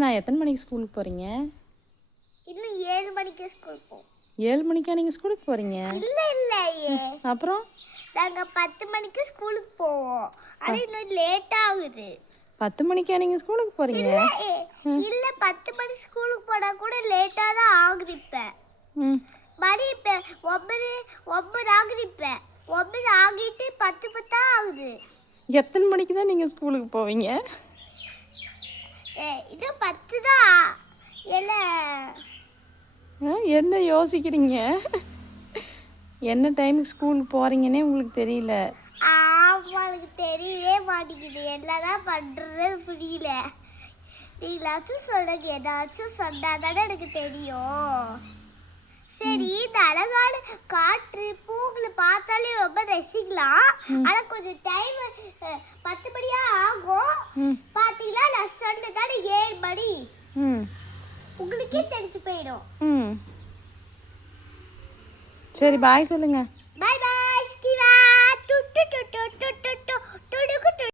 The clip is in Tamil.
தர்ஷனா எத்தனை மணிக்கு ஸ்கூலுக்கு போகிறீங்க? இன்னும் 7 மணிக்கு ஸ்கூல் போவோம். 7 மணிக்கா நீங்கள் ஸ்கூலுக்கு போகிறீங்க? இல்லையே, அப்புறம் நாங்கள் 10 மணிக்கு ஸ்கூலுக்கு போவோம். ஆனால் இன்னும் லேட் ஆகுது. 10 மணிக்கா நீங்கள் ஸ்கூலுக்கு போகிறீங்க? இல்லை 10 மணி ஸ்கூலுக்கு போனால் கூட லேட்டாக தான் ஆகுது. மணி இப்போ 9 ஆகுது. இப்போ 9 ஆகிட்டு 10 ஆகுது. எத்தனை மணிக்கு தான் நீங்கள் ஸ்கூலுக்கு போவீங்க? இன்னும் 10 தான். என்ன யோசிக்கிறீங்க? என்ன டைமுக்கு ஸ்கூலுக்கு போகிறீங்கன்னே உங்களுக்கு தெரியல. எனக்கு தெரியவே மாட்டேங்குது. என்னதான் பண்ணுறது புரியல. நீங்களாச்சும் சொல்லுங்க. ஏதாச்சும் சொன்னால் தானே எனக்கு தெரியும். சரி, இந்த அழகான காற்று பூக்களை பார்த்தாலே ரொம்ப ரசிக்கலாம். ஆனால் கொஞ்சம் டைம் 10 மணியா ஆகும். பார்த்தீங்களா, நான் சொன்னதானே 7 மணி. உங்களுக்கே தெரிஞ்சு போயிடும். சரி, பாய் சொல்லுங்க.